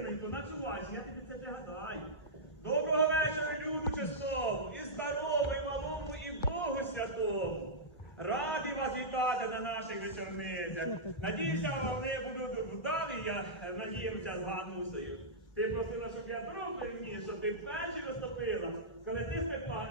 начувайся, я тобі це пригадаю. Доброго вечора, люду чеснову, і здорову, і малому, і Богу святому. Радий вас вітати на наших вечорницях. Надіюся, вони будуть вдалі, я е, надіємося з Ганусею. Ти просила, щоб я дров приніс, щоб ти перший розтопила, коли ти спекла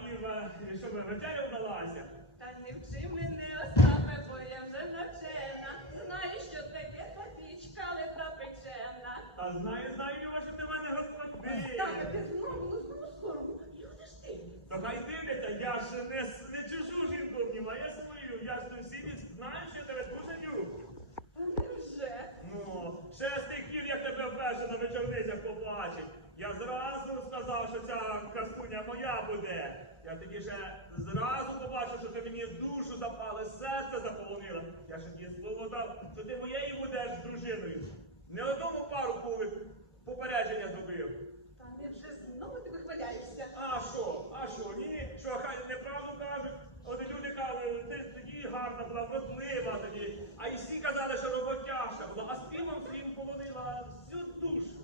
і щоб вечеря вдалася. Та не вчи мене, Остапе, бо я вже навчена. Знаю, що таке та пічка, але запечена. А знаю, знаю, Люба, що ти мене Остапе, розпандив. ти знову, ну знову скоро. Люди ж ти. То хай дивиться, я ж не, с- не чужу жінку обнімаю, я свою. Я ж всі знаю, що я тебе дуже люблю. Та невже? Ну, ще з тих пір, як тебе вперше на вечорницях побачив. Я зразу сказав, що ця красуня моя буде. Я тоді ще зразу побачив, що ти мені душу запали, серце заполонила. Я ж тобі слово дав, що ти моєю будеш дружиною. Не одному пару повик попередження зробив. Та невже знову ти вихваляєшся? А що? А що? Ні? Що хай неправду кажуть? От люди кажуть, ти тоді гарна була, вродлива тоді. А і всі казали, що роботяща була, а співом своїм полонила всю душу.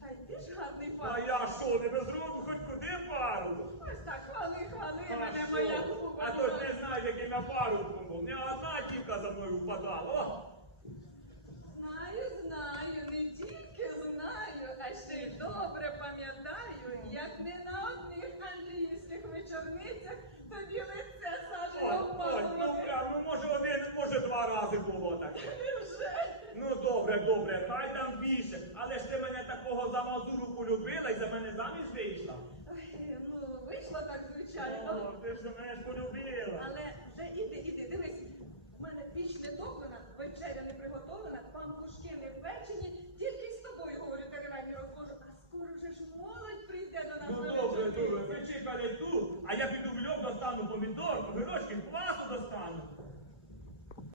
Та й ти ж гарний А пан. я що, не без року, хоч куди пару? Ось так, хвали, хвали А, мене, що? моя купа. а то ж не знаєш, який я парубком був. Не одна дівка за мною впадала. О! Знаю, знаю, не тільки знаю, а ще й добре пам'ятаю, як не на одних англійських вечорницях тобі лице Ой, сажено ой, ну прям, ну може один, може два рази було так. Невже? Ну добре, добре, хай там більше. Але ж ти мене такого за мазуру полюбила і за мене заміж вийшла. Ой, Ну, вийшло так, звичайно. О, ти ж мене ж полюбила. Але вже іди, іди, дивись. У мене піч не топлена, вечеря не приготовлена, пампушки не впечені, тільки з тобою говорю теревені розложу, а скоро вже ж молодь прийде до нас Ну на добре, добре, а я піду в льоб достану помідор, огірочки, достану.